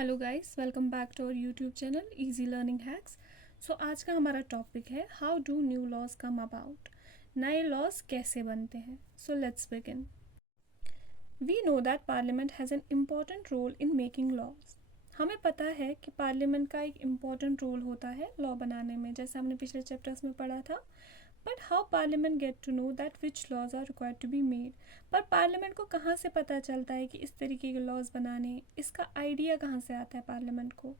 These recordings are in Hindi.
Hello guys, welcome back to our YouTube channel easy learning hacks. So आज का हमारा टॉपिक है how do new laws come about. नए लॉज कैसे बनते हैं। So let's begin. We know that parliament has an important role in making laws. हमें पता है कि पार्लियामेंट का एक इम्पॉर्टेंट रोल होता है लॉ बनाने में, जैसे हमने पिछले चैप्टर्स में पढ़ा था। But how parliament get to know that which laws are required to be made. पर पार्लियामेंट को कहाँ से पता चलता है कि इस तरीके के लॉज बनाने, इसका आइडिया कहाँ से आता है पार्लियामेंट को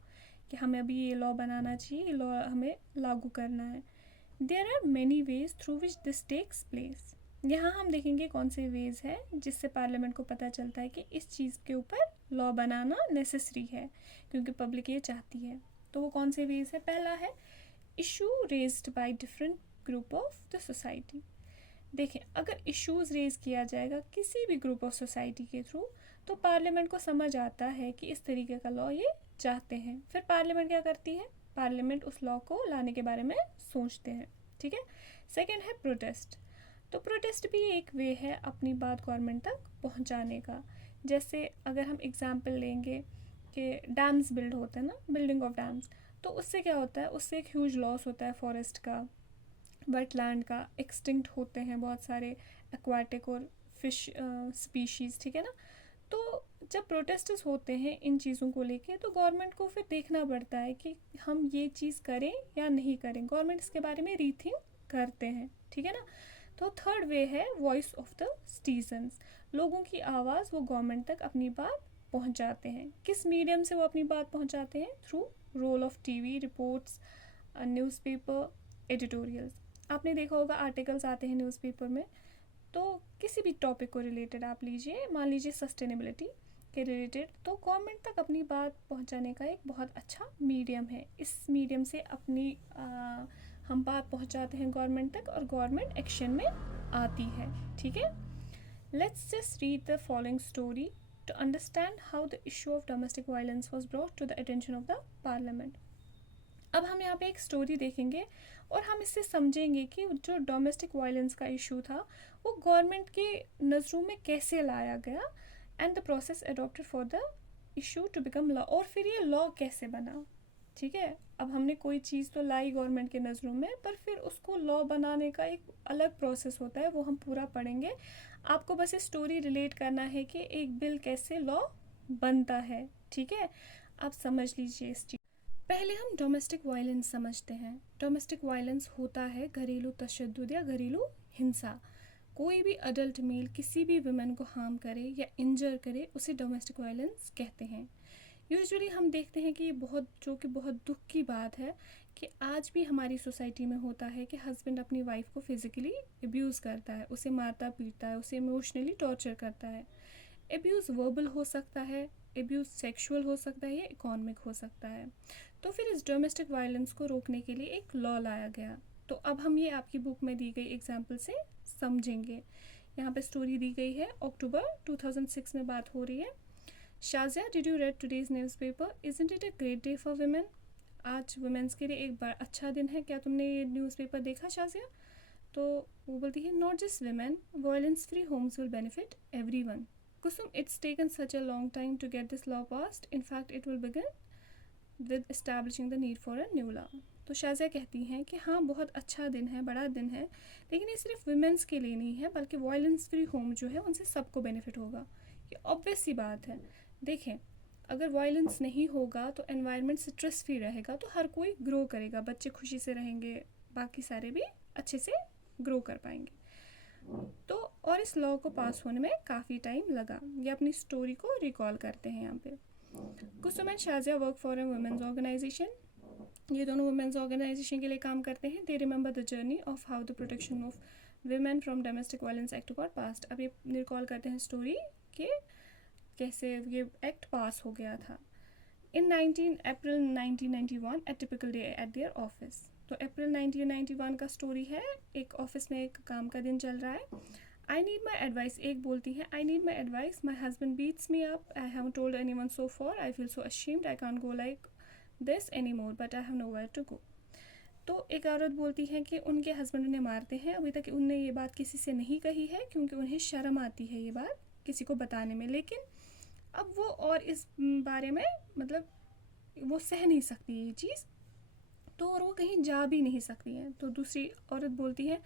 कि हमें अभी ये लॉ बनाना चाहिए, ये लॉ हमें लागू करना है। There are many ways through which this takes place. यहाँ हम देखेंगे कौन से वेज है जिससे पार्लियामेंट को पता चलता है कि इस चीज़ के ऊपर लॉ बनाना नेसेसरी है, क्योंकि पब्लिक ये चाहती है। तो वो कौन से वेज है? पहला है issue raised by different group of the society. देखें, अगर इश्यूज़ रेज किया जाएगा किसी भी ग्रुप ऑफ सोसाइटी के थ्रू, तो पार्लियामेंट को समझ आता है कि इस तरीके का लॉ ये चाहते हैं। फिर पार्लियामेंट क्या करती है? पार्लियामेंट उस लॉ को लाने के बारे में सोचते हैं। ठीक है। सेकेंड है प्रोटेस्ट। तो प्रोटेस्ट भी एक वे है अपनी बात गवर्नमेंट तक पहुंचाने का। जैसे अगर हम एग्जांपल लेंगे कि डैम्स बिल्ड होते हैं ना, बिल्डिंग ऑफ डैम्स, तो उससे क्या होता है? उससे एक ह्यूज लॉस होता है फॉरेस्ट का, वेटलैंड का, एक्सटिंक्ट होते हैं बहुत सारे एक्वाटिक और फिश स्पीशीज़। ठीक है ना। तो जब प्रोटेस्टर्स होते हैं इन चीज़ों को लेके, तो गवर्नमेंट को फिर देखना पड़ता है कि हम ये चीज़ करें या नहीं करें। गवर्नमेंट इसके बारे में रीथिंक करते हैं। ठीक है ना। तो थर्ड वे है वॉइस ऑफ द सिटीजन्स। लोगों की आवाज़ वो गवर्नमेंट तक अपनी बात पहुंचाते हैं। किस मीडियम से वो अपनी बात पहुंचाते हैं? Through role of TV, reports, newspaper, editorials. आपने देखा होगा आर्टिकल्स आते हैं न्यूज़पेपर में, तो किसी भी टॉपिक को रिलेटेड आप लीजिए, मान लीजिए सस्टेनेबिलिटी के रिलेटेड, तो गवर्नमेंट तक अपनी बात पहुंचाने का एक बहुत अच्छा मीडियम है। इस मीडियम से अपनी हम बात पहुंचाते हैं गवर्नमेंट तक और गवर्नमेंट एक्शन में आती है। ठीक है। Let's just read the following story to understand how the issue of domestic violence was brought to the attention of the parliament. अब हम यहाँ पे एक स्टोरी देखेंगे और हम इससे समझेंगे कि जो डोमेस्टिक वायलेंस का इशू था वो गवर्नमेंट के नज़रों में कैसे लाया गया, and the process adopted for the issue to become law, और फिर ये लॉ कैसे बना। ठीक है। अब हमने कोई चीज़ तो लाई गवर्नमेंट के नज़रों में, पर फिर उसको लॉ बनाने का एक अलग प्रोसेस होता है, वो हम पूरा पढ़ेंगे। आपको बस ये स्टोरी रिलेट करना है कि एक बिल कैसे लॉ बनता है। ठीक है। आप समझ लीजिए इस चीज़। पहले हम डोमेस्टिक वायलेंस समझते हैं। डोमेस्टिक वायलेंस होता है घरेलू तशद्दुद या घरेलू हिंसा। कोई भी अडल्ट मेल किसी भी वुमेन को हार्म करे या इंजर करे, उसे डोमेस्टिक वायलेंस कहते हैं। यूजुअली हम देखते हैं कि ये बहुत दुख की बात है कि आज भी हमारी सोसाइटी में होता है कि हस्बैंड अपनी वाइफ को फिज़िकली अब्यूज़ करता है, उसे मारता पीटता है, उसे इमोशनली टॉर्चर करता है। अब्यूज़ वर्बल हो सकता है, अब्यूज़ सेक्सुअल हो सकता है या इकोनॉमिक हो सकता है। तो फिर इस डोमेस्टिक वायलेंस को रोकने के लिए एक लॉ लाया गया। तो अब हम ये आपकी बुक में दी गई एग्जाम्पल से समझेंगे। यहाँ पे स्टोरी दी गई है, अक्टूबर 2006 में बात हो रही है। Shazia, did you read today's newspaper? Isn't it a great day for women? आज वुमेंस के लिए एक बार अच्छा दिन है, क्या तुमने ये न्यूज़पेपर देखा शाजिया? तो वो बोलती है, not just women, violence free homes will benefit everyone. Kusum, it's taken such a long time to get this law passed. In fact, it will begin with establishing the need for a new law. तो शाजिया कहती हैं कि हाँ, बहुत अच्छा दिन है, बड़ा दिन है, लेकिन ये सिर्फ वुमेंस के लिए नहीं है, बल्कि वायलेंस फ्री होम जो है उनसे सबको बेनिफिट होगा। ये ऑब्वियस सी बात है। देखें, अगर वायलेंस नहीं होगा तो एनवायरनमेंट स्ट्रेस फ्री रहेगा, तो हर कोई ग्रो करेगा, बच्चे खुशी से रहेंगे, बाकी सारे भी अच्छे से ग्रो कर पाएंगे। तो और इस लॉ को पास होने में काफ़ी टाइम लगा। ये अपनी स्टोरी को रिकॉल करते हैं यहाँ पे। Kusum and Shazia work for a women's organization. ये दोनों वुमेन्स ऑर्गेनाइजेशन के लिए काम करते हैं। They remember the journey of how the protection of women from domestic violence act got passed. अब ये रिकॉल करते हैं स्टोरी कि कैसे ये एक्ट पास हो गया था। इन 19 अप्रैल 1991 ए typical day at their office. तो अप्रैल 1991 का स्टोरी है, एक ऑफिस में एक काम का दिन चल रहा है। आई नीड माई एडवाइस, एक बोलती है, I need my advice, my husband beats me up, I have told anyone so far, I feel so ashamed, I can't go like this any more, but I have nowhere to go. तो एक औरत बोलती है कि उनके हस्बैंड उन्हें मारते हैं, अभी तक उनने ये बात किसी से नहीं कही है क्योंकि उन्हें शर्म आती है ये बात किसी को बताने में, लेकिन अब वो और इस बारे में मतलब वो सह नहीं सकती ये चीज़, तो और वो कहीं जा भी नहीं सकती हैं। तो दूसरी औरत बोलती है,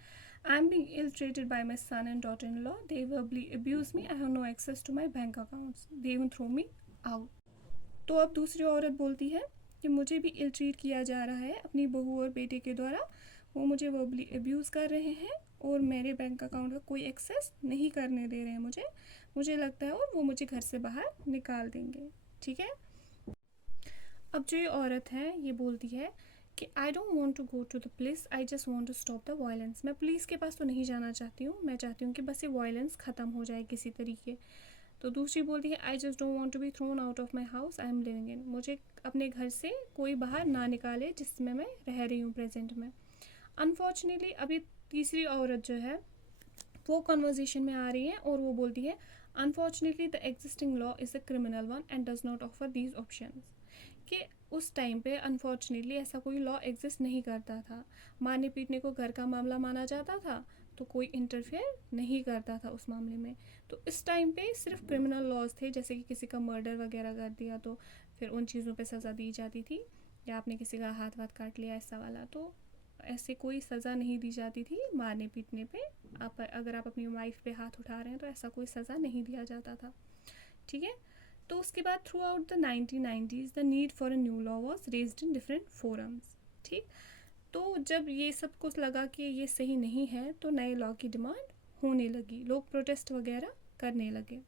I am being ill treated by my son and daughter in law, they verbally abuse me, I have no access to my bank accounts, they even throw me out. तो अब दूसरी औरत बोलती है कि मुझे भी इल ट्रीट किया जा रहा है अपनी बहू और बेटे के द्वारा, वो मुझे वर्बली अब्यूज़ कर रहे हैं और मेरे बैंक अकाउंट का कोई एक्सेस नहीं करने दे रहे हैं मुझे लगता है और वो मुझे घर से बाहर निकाल देंगे। ठीक है। अब जो ये औरत है ये बोलती है कि I don't want to go to the police, I just want to stop the violence. मैं पुलिस के पास तो नहीं जाना चाहती हूँ, मैं चाहती हूँ कि बस ये वायलेंस ख़त्म हो जाए किसी तरीके। तो दूसरी बोलती है, I just don't want to be thrown out of my house I am living in. मुझे अपने घर से कोई बाहर ना निकाले जिसमें मैं रह रही हूँ प्रेजेंट में। अनफॉर्चुनेटली अभी तीसरी औरत जो है वो कन्वर्जेशन में आ रही है और वो बोलती है, unfortunately the existing law is a criminal one and does not offer these option. कि उस टाइम पे अनफॉर्चुनेटली ऐसा कोई लॉ एग्जिस्ट नहीं करता था, मारने पीटने को घर का मामला माना जाता था, तो कोई इंटरफेयर नहीं करता था उस मामले में। तो इस टाइम पे सिर्फ क्रिमिनल लॉज थे, जैसे कि किसी का मर्डर वगैरह कर दिया तो फिर उन चीज़ों पे सज़ा दी जाती थी, या आपने किसी का हाथ वाथ काट लिया ऐसा वाला, तो ऐसे कोई सज़ा नहीं दी जाती थी मारने पीटने पे। आप अगर आप अपनी वाइफ पे हाथ उठा रहे हैं तो ऐसा कोई सज़ा नहीं दिया जाता था। ठीक है। तो उसके बाद through out the 1990s the need for a new law was raised in different forums. ठीक। तो जब ये सब कुछ लगा कि ये सही नहीं है तो नए लॉ की डिमांड होने लगी, लोग प्रोटेस्ट वगैरह करने लगे।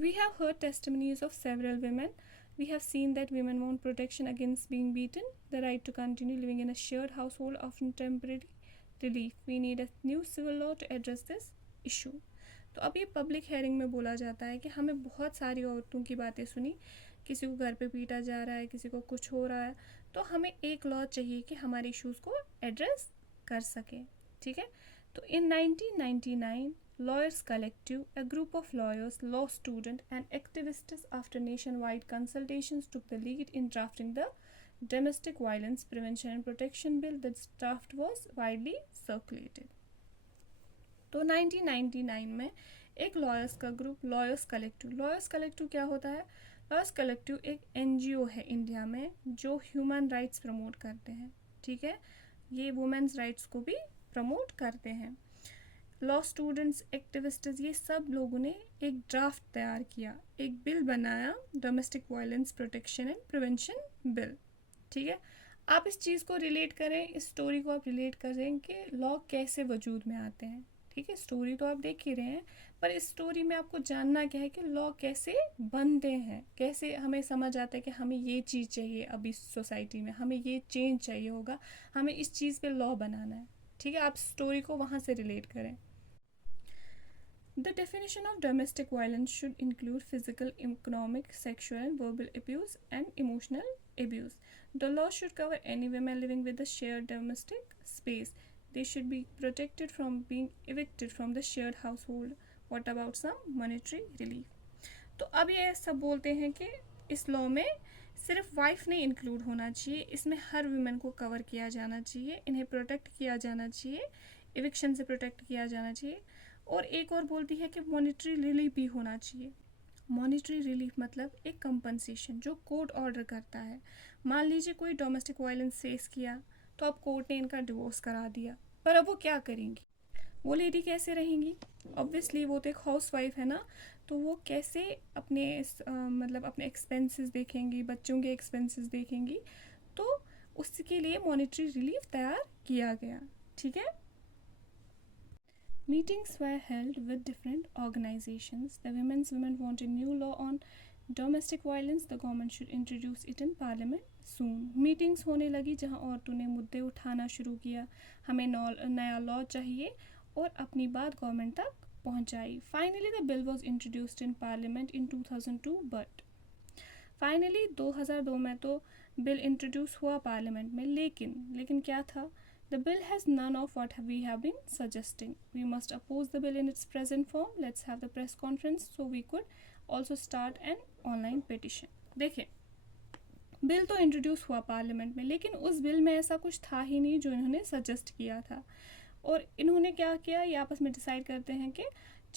We have heard testimonies of several women. We have seen that women want protection against being beaten, the right to continue living in a shared household, often temporary relief. We need a new civil law to address this issue. तो अब ये पब्लिक हेयरिंग में बोला जाता है कि हमें बहुत सारी औरतों की बातें सुनी, किसी को घर पे पीटा जा रहा है, किसी को कुछ हो रहा है, तो हमें एक लॉ चाहिए कि हमारे इश्यूज़ को एड्रेस कर सके। ठीक है। तो इन 1999 Lawyers Collective, a group of lawyers, law students, and activists after nationwide consultations took the lead in drafting the Domestic Violence Prevention and Protection Bill. The draft was widely circulated. तो 1999 में एक लॉयर्स का ग्रुप, लॉयर्स कलेक्टिव क्या होता है? लॉयर्स कलेक्टिव एक एनजीओ है इंडिया में जो ह्यूमन राइट्स प्रमोट करते हैं। ठीक है। ये वुमेन्स राइट्स को भी प्रमोट करते हैं। लॉ स्टूडेंट्स, एक्टिविस्ट्स, ये सब लोगों ने एक ड्राफ्ट तैयार किया, एक बिल बनाया, domestic violence protection and prevention bill. ठीक है। आप इस चीज़ को रिलेट करें, इस स्टोरी को आप रिलेट करें कि लॉ कैसे वजूद में आते हैं। ठीक है। स्टोरी तो आप देख ही रहे हैं, पर इस स्टोरी में आपको जानना क्या है कि लॉ कैसे बनते हैं, कैसे हमें समझ आता है कि हमें ये चीज़ चाहिए, अभी सोसाइटी में हमें ये चेंज चाहिए होगा, हमें इस चीज़ पे लॉ बनाना है। ठीक है। आप स्टोरी को वहाँ से रिलेट करें। The definition of domestic violence should include physical, economic, sexual, and verbal abuse and emotional abuse. The law should cover any women living with a shared domestic space. They should be protected from being evicted from the shared household. What about some monetary relief? तो अब ये सब बोलते हैं कि इस लॉ में सिर्फ वाइफ नहीं इंक्लूड होना चाहिए, इसमें हर वुमेन को कवर किया जाना चाहिए, इन्हें प्रोटेक्ट किया जाना चाहिए, इविक्शन से प्रोटेक्ट किया जाना चाहिए। और एक और बोलती है कि मॉनिटरी रिलीफ भी होना चाहिए। मॉनिटरी रिलीफ मतलब एक कंपनसेशन जो कोर्ट ऑर्डर करता है। मान लीजिए कोई डोमेस्टिक वायलेंस फेस किया तो अब कोर्ट ने इनका डिवोर्स करा दिया, पर अब वो क्या करेंगी? वो लेडी कैसे रहेंगी? ऑब्वियसली वो तो एक हाउस वाइफ है ना, तो वो कैसे अपने मतलब अपने एक्सपेंसेस देखेंगी, बच्चों के एक्सपेंसेस देखेंगी। तो उसके लिए मॉनिटरी रिलीफ तैयार किया गया। ठीक है। Meetings were held with different organizations. The women want a new law on domestic violence. The government should introduce it in parliament soon. Meetings होने लगी जहां औरतों ने मुद्दे उठाना शुरू किया, हमें नया लॉ चाहिए, और अपनी बात गवर्नमेंट तक पहुंचाई। Finally the bill was introduced in parliament in 2002, but finally 2002 में तो बिल इंट्रोड्यूस हुआ पार्लियामेंट में, लेकिन क्या था? The bill has none of what we have been suggesting. We must oppose the bill in its present form. Let's have the press conference so we could also start an online petition. देखिए, बिल तो इंट्रोड्यूस हुआ पार्लियामेंट में, लेकिन उस बिल में ऐसा कुछ था ही नहीं जो इन्होंने सजेस्ट किया था। और इन्होंने क्या किया, ये आपस में डिसाइड करते हैं कि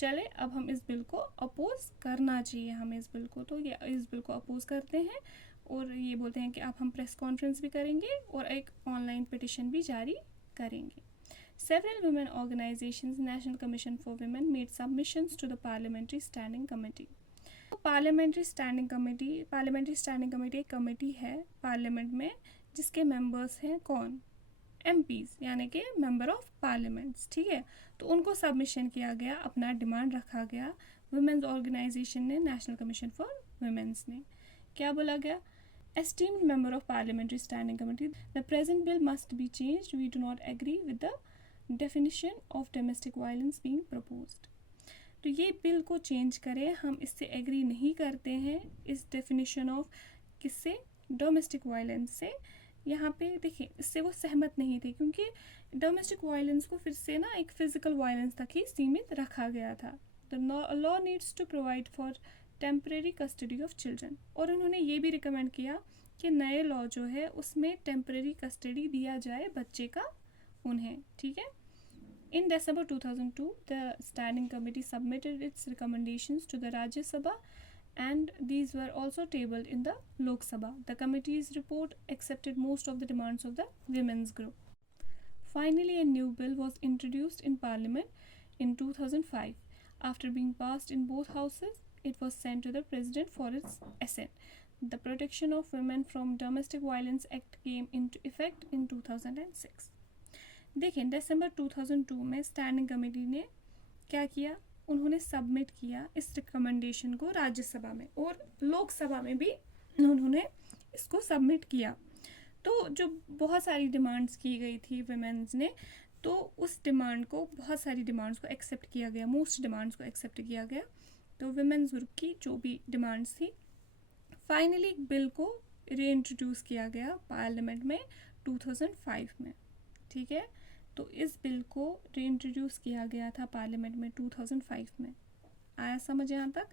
चले अब हम इस बिल को अपोज करना चाहिए हमें इस बिल को, तो ये इस बिल को अपोज करते हैं और ये बोलते हैं कि अब हम प्रेस कॉन्फ्रेंस भी करेंगे और एक ऑनलाइन पिटिशन भी जारी करेंगे. Several women organizations, National Commission for Women, made submissions to the Parliamentary Standing Committee. Parliamentary standing committee एक कमेटी है पार्लियामेंट में जिसके मेंबर्स हैं कौन, MPs यानी कि मेंबर ऑफ पार्लियामेंट्स. ठीक है, तो उनको सबमिशन किया गया, अपना डिमांड रखा गया. वुमेन्स ऑर्गेनाइजेशन ने, नेशनल कमीशन फॉर वुमेन्स ने क्या बोला गया, Esteemed member of Parliamentary Standing Committee, the present bill must be changed. We do not agree with the definition of domestic violence being proposed. तो ये बिल को चेंज करें, हम इससे एग्री नहीं करते हैं इस डेफिनेशन ऑफ किससे, डोमेस्टिक वायलेंस से. यहाँ पे देखिए इससे वो सहमत नहीं थे क्योंकि डोमेस्टिक वायलेंस को फिर से ना एक फिजिकल वायलेंस तक ही सीमित रखा गया था. The law needs to provide for temporary custody of children. और उन्होंने ये भी रिकमेंड किया कि नए लॉ जो है उसमें टेम्परेरी कस्टडी दिया जाए बच्चे का उन्हें. ठीक है. In December 2002, the Standing Committee submitted its recommendations to the Rajya Sabha and these were also tabled in the Lok Sabha. The committee's report accepted most of the demands of the women's group. Finally, a new bill was introduced in Parliament in 2005. After being passed in both houses, it was sent to the President for its assent. The Protection of Women from Domestic Violence Act came into effect in 2006. देखें दिसंबर 2002 में स्टैंडिंग कमेटी ने क्या किया, उन्होंने सबमिट किया इस रिकमेंडेशन को राज्यसभा में और लोकसभा में भी उन्होंने इसको सबमिट किया. तो जो बहुत सारी डिमांड्स की गई थी वुमेन्स ने, तो उस डिमांड को, बहुत सारी डिमांड्स को एक्सेप्ट किया गया, मोस्ट डिमांड्स को एक्सेप्ट किया गया. तो वुमेन्स ग्रुप की जो भी डिमांड्स थी, फाइनली बिल को रीइंट्रोड्यूस किया गया पार्लियामेंट में 2005 में. ठीक है, तो इस बिल को रीइंट्रोड्यूस किया गया था पार्लियामेंट में 2005 में. आया समझ यहाँ तक.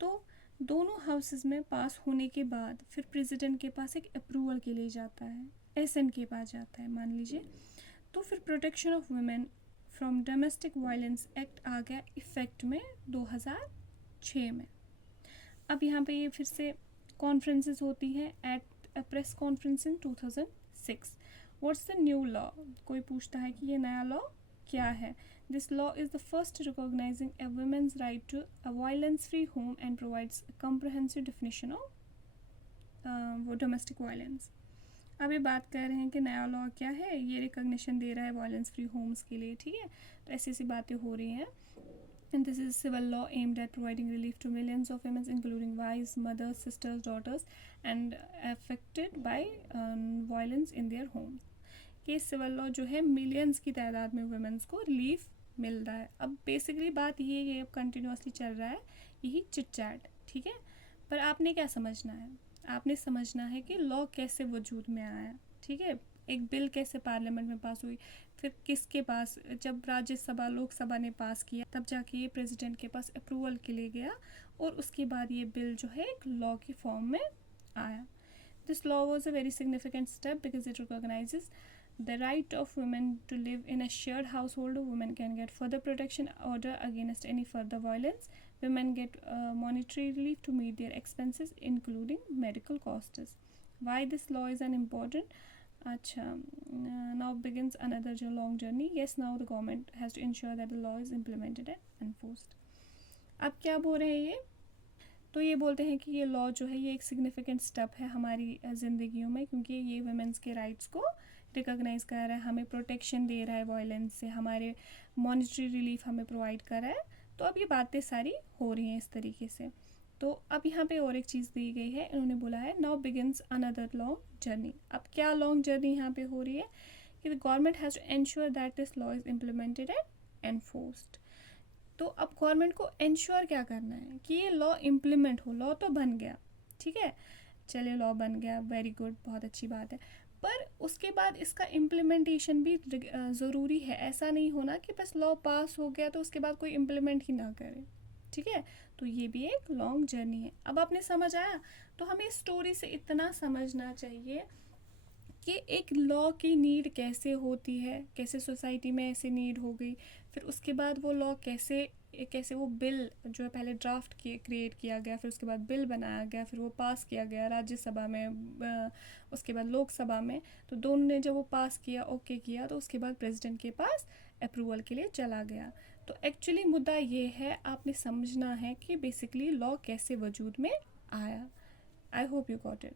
तो दोनों हाउसेस में पास होने के बाद फिर प्रेसिडेंट के पास एक अप्रूवल के लिए जाता है, एसएन के पास जाता है मान लीजिए. तो फिर protection of women from domestic violence act आ गया इफेक्ट में 2006 में. अब यहाँ पे ये फिर से कॉन्फ्रेंसेस होती हैं at a press conference in 2006. What's the new law? कोई पूछता है कि ये नया लॉ क्या है. This law is the first recognizing a woman's right to a violence-free home and provides a comprehensive definition of domestic violence. अब ये बात कर रहे हैं कि नया लॉ क्या है, ये रिकॉग्निशन दे रहा है वायलेंस फ्री होम्स के लिए. ठीक है, तो ऐसी ऐसी बातें हो रही हैं. And this is a civil law aimed at providing relief to millions of women, including wives, mothers, sisters, daughters, and affected by violence in their homes. ये सिविल लॉ जो है मिलियंस की तादाद में वुमेन्स को रिलीफ मिल रहा है. अब बेसिकली बात ये अब कंटिन्यूसली चल रहा है यही चिट चैट. ठीक है, पर आपने क्या समझना है, आपने समझना है कि लॉ कैसे वजूद में आया. ठीक है, एक बिल कैसे पार्लियामेंट में पास हुई, फिर किसके पास, जब राज्यसभा लोकसभा ने पास किया तब जाके ये प्रेसिडेंट के पास अप्रूवल के लिए गया और उसके बाद ये बिल जो है एक लॉ की फॉर्म में आया. This law was a very significant step because it recognises the right of women to live in a shared household. Women can get further protection order against any further violence. Women get monetary relief to meet their expenses including medical costs. Why this law is an important? Now begins another long journey. Yes, now the government has to ensure that the law is implemented and enforced. अब क्या बोल रहे हैं ये, तो ये बोलते हैं कि ये लॉ जो है ये एक सिग्निफिकेंट स्टेप है हमारी ज़िंदगियों में, क्योंकि ये वुमेन्स के राइट्स को रिकॉग्नाइज कर रहा है, हमें प्रोटेक्शन दे रहा है वायलेंस से, हमारे मॉनेटरी रिलीफ हमें प्रोवाइड कर रहा है. तो अब ये बातें सारी हो रही हैं इस तरीके से. तो अब यहाँ पे और एक चीज़ दी गई है, इन्होंने बोला है now begins another long journey. अब क्या लॉन्ग जर्नी यहाँ पे हो रही है कि the government has to ensure that this law is implemented and enforced. तो अब गवर्नमेंट को एंश्योर क्या करना है कि ये लॉ इम्प्लीमेंट हो. लॉ तो बन गया, ठीक है, चलिए लॉ बन गया, वेरी गुड, बहुत अच्छी बात है, पर उसके बाद इसका इम्प्लीमेंटेशन भी ज़रूरी है. ऐसा नहीं होना कि बस लॉ पास हो गया तो उसके बाद कोई इम्प्लीमेंट ही ना करे. ठीक है, तो ये भी एक लॉन्ग जर्नी है. अब आपने समझ आया, तो हमें स्टोरी से इतना समझना चाहिए कि एक लॉ की नीड कैसे होती है, कैसे सोसाइटी में ऐसे नीड हो गई, फिर उसके बाद वो लॉ कैसे कैसे वो बिल जो है पहले ड्राफ्ट क्रिएट किया गया, फिर उसके बाद बिल बनाया गया, फिर वो पास किया गया राज्यसभा में, उसके बाद लोकसभा में। तो दोनों ने जब वो पास किया, ओके किया, तो उसके बाद प्रेसिडेंट के पास अप्रूवल के लिए चला गया। तो एक्चुअली मुद्दा ये है, आपने समझना है कि बेसिकली लॉ कैसे वजूद में आया। I hope you got it.